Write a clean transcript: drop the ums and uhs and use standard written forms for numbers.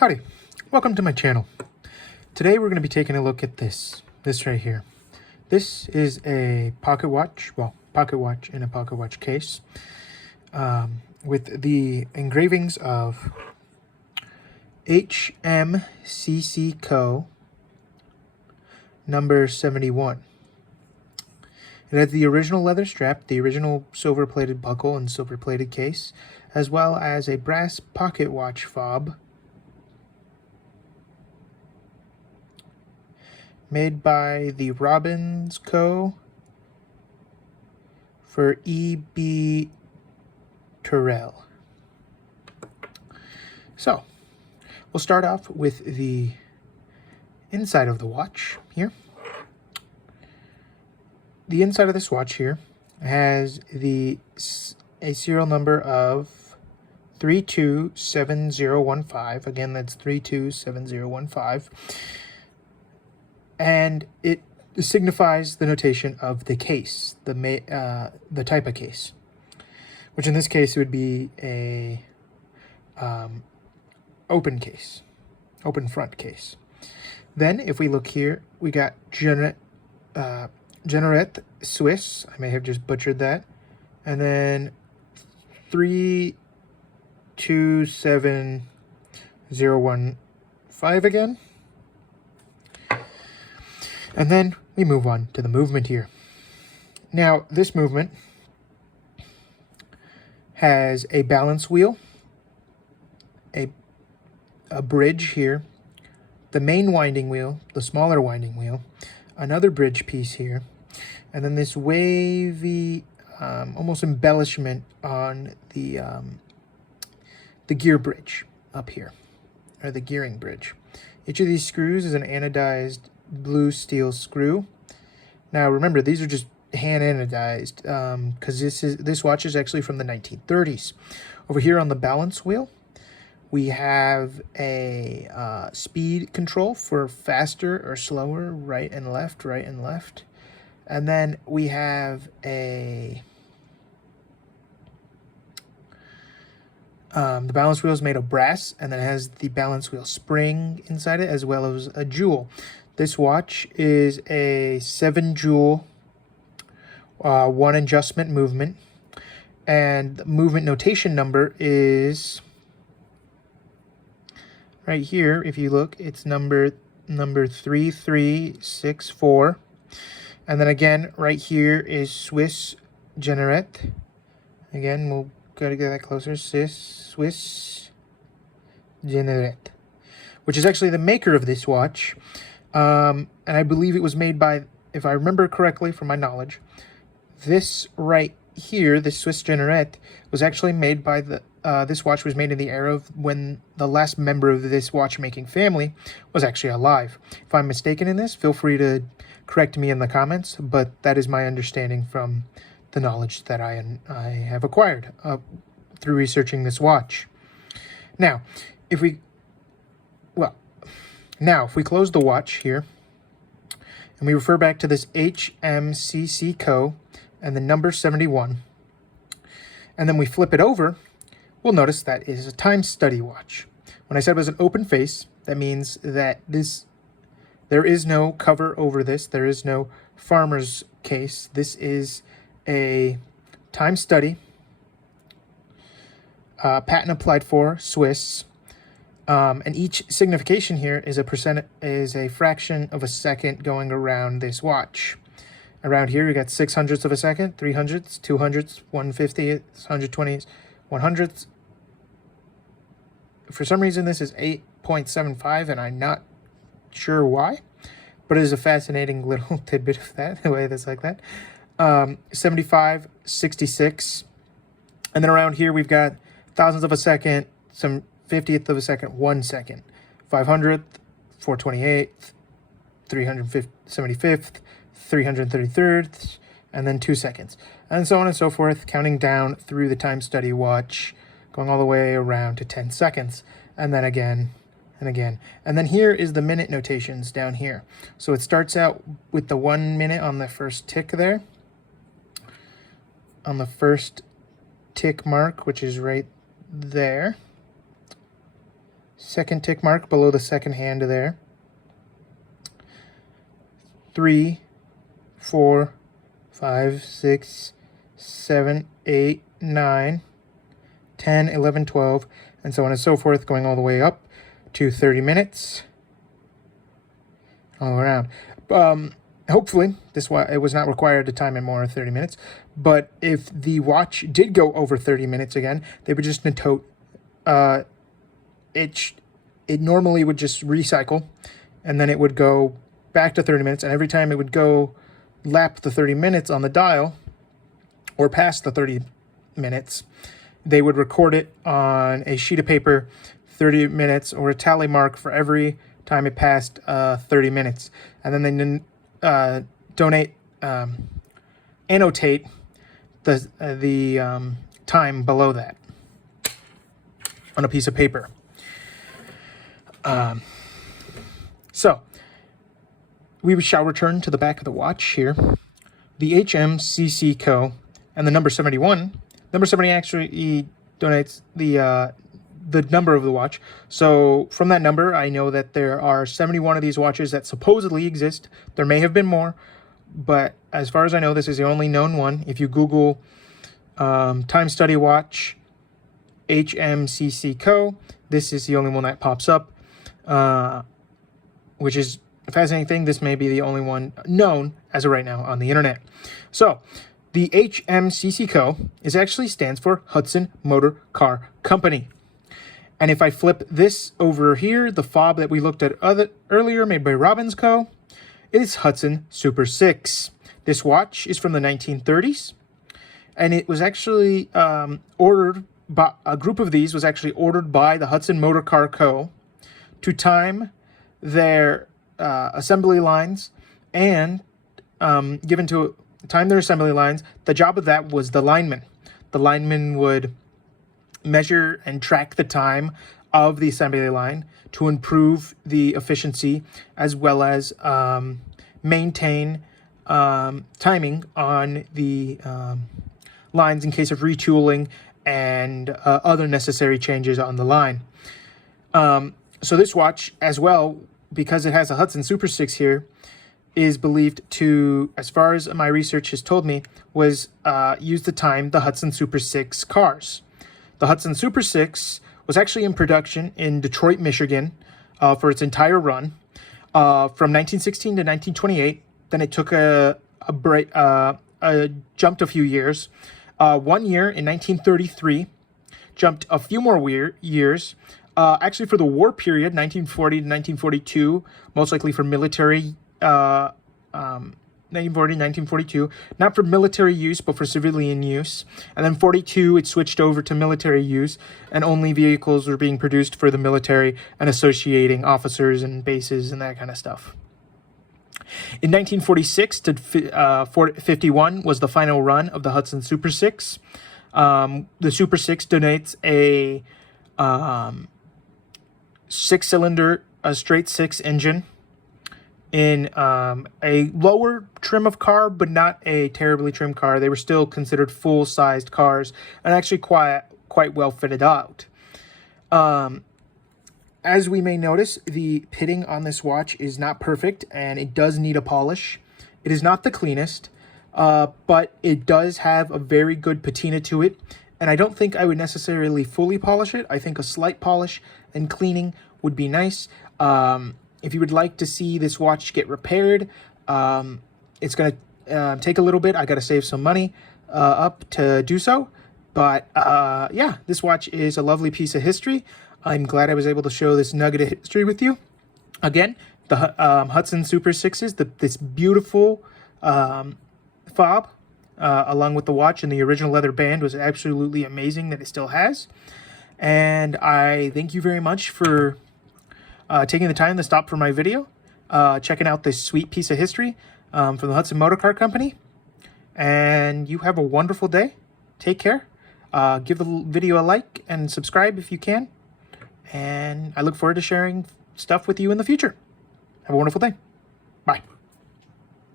Howdy, welcome to my channel. Today we're going to be taking a look at this right here. This is a pocket watch, pocket watch in a pocket watch case with the engravings of HMCC Co. number 71. It has the original leather strap, the original silver-plated buckle and silver-plated case, as well as a brass pocket watch fob made by the Robbins Co. for E.B. Terrell. So, we'll start off with the inside of the watch here. The inside of this watch here has a serial number of 327015. Again, that's 327015. And it signifies the notation of the case, the type of case, which in this case would be a open case, open front case. Then, if we look here, we got Generette Swiss. I may have just butchered that. And then 327015 again. And then we move on to the movement here. Now, this movement has a balance wheel, a bridge here, the main winding wheel, the smaller winding wheel, another bridge piece here, and then this wavy, almost embellishment on the gear bridge up here, or the gearing bridge. Each of these screws is an anodized blue steel screw. Now remember, these are just hand anodized because this watch is actually from the 1930s. Over here on the balance wheel, we have a speed control for faster or slower, right and left, right and left. And then we have the balance wheel is made of brass, and then it has the balance wheel spring inside it, as well as a jewel. This watch is a 7-jewel, 1 adjustment movement, and the movement notation number is right here. If you look, it's number 3364, and then again right here is Swiss Generette. Again, we'll gotta get that closer. Swiss Generette, which is actually the maker of this watch. And I believe it was made by, if I remember correctly from my knowledge, this right here, this Swiss Generette, was actually made by this watch was made in the era of when the last member of this watchmaking family was actually alive. If I'm mistaken in this, feel free to correct me in the comments, but that is my understanding from the knowledge that I have acquired through researching this watch. Now, if we close the watch here, and we refer back to this HMCC Co. and the number 71, and then we flip it over, we'll notice that it is a time study watch. When I said it was an open face, that means that there is no cover over this. There is no farmer's case. This is a time study, patent applied for, Swiss. And each signification here is a fraction of a second going around this watch. Around here, you got 600ths of a second, 300ths, 200ths, 150ths, 120ths, 100ths. For some reason, this is 8.75, and I'm not sure why, but it is a fascinating little tidbit of that, the way that's like that. 75, 66, and then around here, we've got thousandths of a second, some 50th of a second, 1 second, 500th, 428th, 375th, 333rd, and then 2 seconds, and so on and so forth, counting down through the time study watch, going all the way around to 10 seconds, and then again, and again. And then here is the minute notations down here. So it starts out with the 1 minute on the first tick there, on the first tick mark, which is right there. second tick mark below the second hand there. 3, 4, 5, 6, 7, 8, 9, 10, 11, 12, and so on and so forth, going all the way up to 30 minutes, all around. Hopefully, it was not required to time it more than 30 minutes, but if the watch did go over 30 minutes again, they would just note, it normally would just recycle, and then it would go back to 30 minutes, and every time it would go lap the 30 minutes on the dial, or past the 30 minutes, they would record it on a sheet of paper, 30 minutes, or a tally mark for every time it passed 30 minutes. And then they annotate the time below that on a piece of paper. So we shall return to the back of the watch here. The HMCC Co. and the number 71. Number 70 actually donates the number of the watch. So from that number, I know that there are 71 of these watches that supposedly exist. There may have been more, but as far as I know, this is the only known one. If you Google Time Study Watch HMCC Co., this is the only one that pops up, which is a fascinating thing. This may be the only one known as of right now on the internet. So the HMCC Co. actually stands for Hudson Motor Car Company. And if I flip this over here, the fob that we looked at earlier, made by Robbins Co., it is Hudson Super 6. This watch is from the 1930s, and it was actually ordered by a group of these was actually ordered by the Hudson Motor Car Co. to time their assembly lines and given to time their assembly lines. The job of that was the lineman. The lineman would measure and track the time of the assembly line to improve the efficiency, as well as maintain timing on the lines in case of retooling and other necessary changes on the line. So this watch as well, because it has a Hudson Super 6 here, is believed to, as far as my research has told me, was used to time the Hudson Super 6 cars. The Hudson Super 6 was actually in production in Detroit, Michigan for its entire run from 1916 to 1928. Then it took a break, jumped a few years. 1 year in 1933, jumped a few more years. Actually, for the war period, 1940 to 1942, most likely for military 1940, 1942, not for military use, but for civilian use. And then 42, it switched over to military use, and only vehicles were being produced for the military and associating officers and bases and that kind of stuff. In 1946 to 51 was the final run of the Hudson Super 6. The Super 6 donates a 6-cylinder, a straight 6 engine in a lower trim of car, but not a terribly trim car. They were still considered full-sized cars and actually quite well fitted out. As we may notice, the pitting on this watch is not perfect, and it does need a polish. It is not the cleanest, but it does have a very good patina to it, and I don't think I would necessarily fully polish it. I think a slight polish and cleaning would be nice. If you would like to see this watch get repaired, it's going to take a little bit. I got to save some money up to do so. But yeah, this watch is a lovely piece of history. I'm glad I was able to show this nugget of history with you. Again, the Hudson Super 6s, this beautiful fob, along with the watch and the original leather band, was absolutely amazing that it still has. And I thank you very much for taking the time to stop for my video, checking out this sweet piece of history from the Hudson Motor Car Company. And you have a wonderful day. Take care. Give the video a like and subscribe if you can. And I look forward to sharing stuff with you in the future. Have a wonderful day.